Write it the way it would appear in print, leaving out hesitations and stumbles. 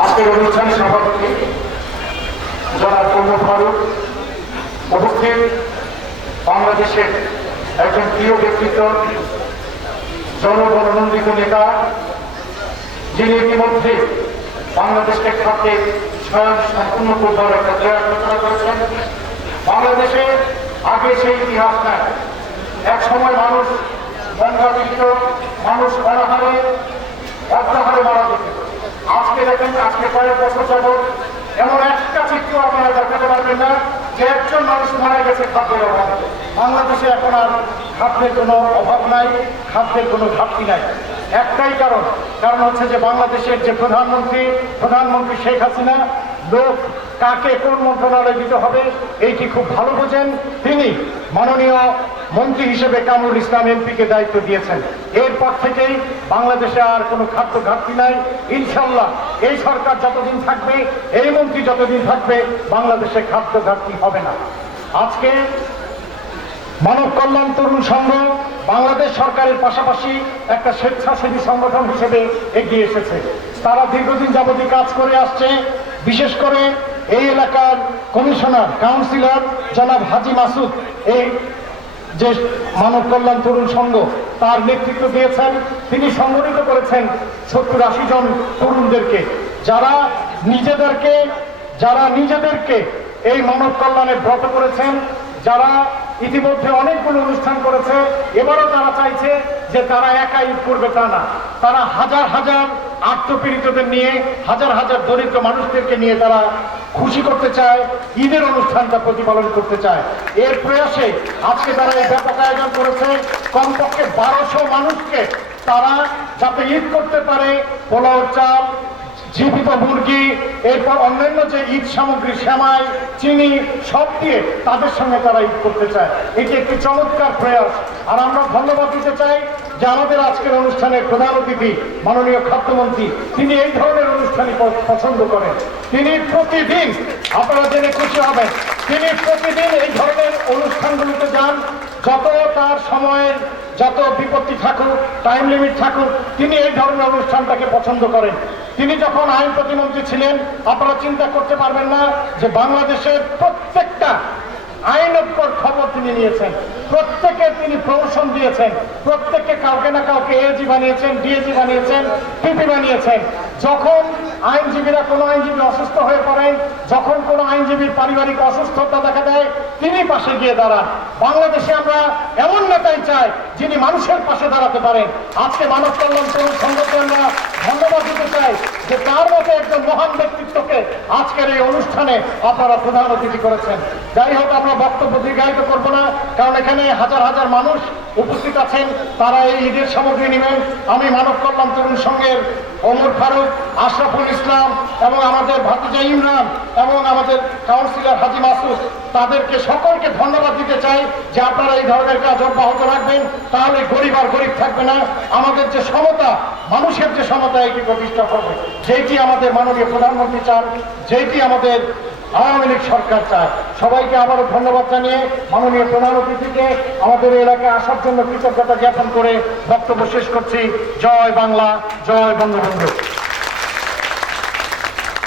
আজকের অনুষ্ঠানে সভাপতি জনাব ওমর ফারুক, উপস্থিত বাংলাদেশের একজন প্রিয় ব্যক্তিত্ব, জনগণনন্দিত নেতা, যিনি ইতিমধ্যে বাংলাদেশকে খাতে স্বয়ং সম্পূর্ণ করবার একটা প্রয়াস রচনা করেছেন। বাংলাদেশে আগে সেই ইতিহাস নাই। এক সময় মানুষ গঙ্গাবিদ্ধ, মানুষ অনাহারে অর্ধাহারে মারা যেত। আজকে দেখেন, আজকে কয়েক বছর যাবৎ এমন একটা চিত্র আপনারা দেখাতে পারবেন না যে একজন মানুষ মারা গেছে খাদ্যের অভাবে। বাংলাদেশে এখন আর খাদ্যের কোনো অভাব নাই, খাদ্যের কোনো ঘাটতি নাই। একটাই কারণ হচ্ছে যে বাংলাদেশের যে প্রধানমন্ত্রী শেখ হাসিনা লোক কাকে কোন মন্ত্রণালয় দিতে হবে এইটি খুব ভালো বোঝেন। তিনি মাননীয় মন্ত্রী হিসেবে কামরুল ইসলাম এমপিকে দায়িত্ব দিয়েছেন। এরপর থেকেই বাংলাদেশে আর কোনো খাদ্য ঘাটতি নাই। ইনশাল্লাহ এই সরকার যতদিন থাকবে, এই মন্ত্রী যতদিন থাকবে, বাংলাদেশে খাদ্য ঘাটতি হবে না। আজকে মানব কল্যাণ তরুণ সংঘ বাংলাদেশ সরকারের পাশাপাশি একটা স্বেচ্ছাসেবী সংগঠন হিসেবে এগিয়ে এসেছে। তারা দীর্ঘদিন যাবতীয় কাজ করে আসছে। বিশেষ করে এই এলাকার কমিশনার কাউন্সিলর জনাব হাজি মাসুদ এই যে মানব কল্যাণ তরুণ সংঘ তার নেতৃত্ব দিয়েছেন। তিনি সংগঠিত করেছেন 70-80 জন তরুণদেরকে, যারা নিজেদেরকে এই মানব কল্যাণে ব্রত করেছেন, যারা ইতিমধ্যে অনেকগুলো অনুষ্ঠান করেছে। এবারও তারা চাইছে যে তারা একা ঈদ করবে তা না, তারা হাজার হাজার আত্মপীড়িতদের নিয়ে, হাজার হাজার দরিদ্র মানুষদেরকে নিয়ে তারা খুশি করতে চায়, ঈদের অনুষ্ঠানটা প্রতিপালন করতে চায়। এর প্রয়াসে আজকে তারা এই ব্যাপক আয়োজন করেছে। কমপক্ষে 1200 মানুষকে তারা যাতে ঈদ করতে পারে পোলাও চাল, জীবিত মুরগি, এরপর অন্যান্য যে ঈদ সামগ্রী, সেমাই, চিনি সব দিয়ে তাদের সঙ্গে তারা ঈদ করতে চায়। এটি একটি চমৎকার প্রয়াস। আর আমরা ধন্যবাদ দিতে চাই যে আমাদের আজকের অনুষ্ঠানের প্রধান অতিথি মাননীয় খাদ্যমন্ত্রী, তিনি এই ধরনের অনুষ্ঠানই পছন্দ করেন। তিনি প্রতিদিন, আপনারা জেনে খুশি হবেন, তিনি প্রতিদিন এই ধরনের অনুষ্ঠানগুলোতে যান। যত তার সময়ের যত বিপত্তি থাকুক, টাইম লিমিট থাকুক, তিনি এই ধরনের অনুষ্ঠানটাকে পছন্দ করেন। তিনি যখন আইন প্রতিমন্ত্রী ছিলেন, আপনারা চিন্তা করতে পারবেন না যে বাংলাদেশের প্রত্যেকটা আইনজ্ঞর খবর তিনি নিয়েছেন, প্রত্যেকে তিনি প্রমোশন দিয়েছেন, প্রত্যেককে কাউকে না কাউকে এজি বানিয়েছেন, ডিএজি বানিয়েছেন, পিপি বানিয়েছেন। যখন কোনো আইনজীবী অসুস্থ হয়ে পড়েন, যখন কোনো আইনজীবীর পারিবারিক অসুস্থতা দেখা দেয়, তিনি পাশে গিয়ে দাঁড়ান। বাংলাদেশে আমরা এমন নেতাই চাই যিনি মানুষের পাশে দাঁড়াতে পারেন। আজকে মানব কল্যাণ তরুণ সংঘকে আমরা ধন্যবাদ দিতে চাই যে তার মতো একজন মহান ব্যক্তিত্বকে আজকের এই অনুষ্ঠানে আপনারা প্রধান অতিথি করেছেন। যাই হোক, আমরা বক্তব্য দীর্ঘায়িত করবো না, কারণ এখানে হাজার হাজার মানুষ উপস্থিত আছেন, তারা এই ঈদের সামগ্রী নেবেন। আমি মানব কল্যাণ তরুণ সংঘের ওমর ফারুক, আশরাফুল ইসলাম এবং আমাদের ভাতিজা ইমরান এবং আমাদের কাউন্সিলর হাজি মাসুদ, তাদেরকে সকলকে ধন্যবাদ দিতে চাই যে আপনারা এই ধরনের কাজ অব্যাহত রাখবেন। তাহলে গরিব আর গরিব থাকবে না। আমাদের যে সমতা, মানুষের যে সমতা, এটি প্রতিষ্ঠা করবে, যেটি আমাদের মাননীয় প্রধানমন্ত্রী চান, যেটি আমাদের আওয়ামী লীগ সরকার চায়। সবাইকে আবারও ধন্যবাদ জানিয়ে মাননীয় প্রধান অতিথিকে আমাদের এলাকায় আসার জন্য কৃতজ্ঞতা জ্ঞাপন করে বক্তব্য শেষ করছি। জয় বাংলা, জয় বঙ্গবন্ধু।